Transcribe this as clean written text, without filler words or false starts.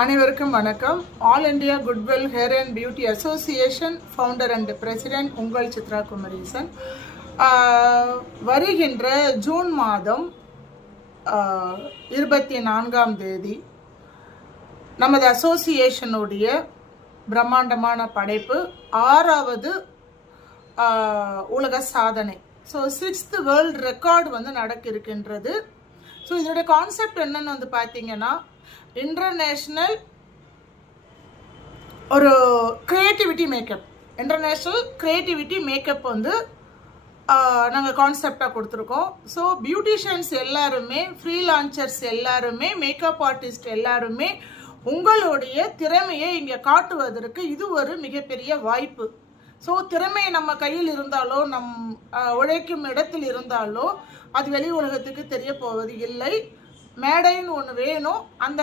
அனைவருக்கும் வணக்கம். All India goodwill hair and beauty association founder and president உங்கள் சித்ரா குமரீசன். வருகின்ற ஜூன் மாதம் 24ஆம் தேதி நமது அசோசியேஷனுடைய பிரம்மாண்டமான படைப்பு 6வது உலக சாதனை, ஸோ 6th வேர்ல்ட் ரெக்கார்டு நடக்க இருக்கின்றது. ஸோ இதோட கான்செப்ட் என்னன்னு பார்த்தீங்கன்னா, இன்டர்நேஷ்னல் ஒரு creativity makeup, international creativity makeup நாங்கள் கான்செப்டாக கொடுத்துருக்கோம். ஸோ பியூட்டிஷியன்ஸ் எல்லாருமே, ஃப்ரீலான்சர்ஸ் எல்லாருமே, மேக்கப் ஆர்டிஸ்ட் எல்லாருமே உங்களுடைய திறமையை இங்கே காட்டுவதற்கு இது ஒரு மிகப்பெரிய வாய்ப்பு. ஸோ திறமை நம்ம கையில் இருந்தாலோ, உழைக்கும் இடத்தில் இருந்தாலோ அது வெளி உலகத்துக்கு தெரிய போவது இல்லை. மேடைன்னு ஒன்று வேணும். அந்த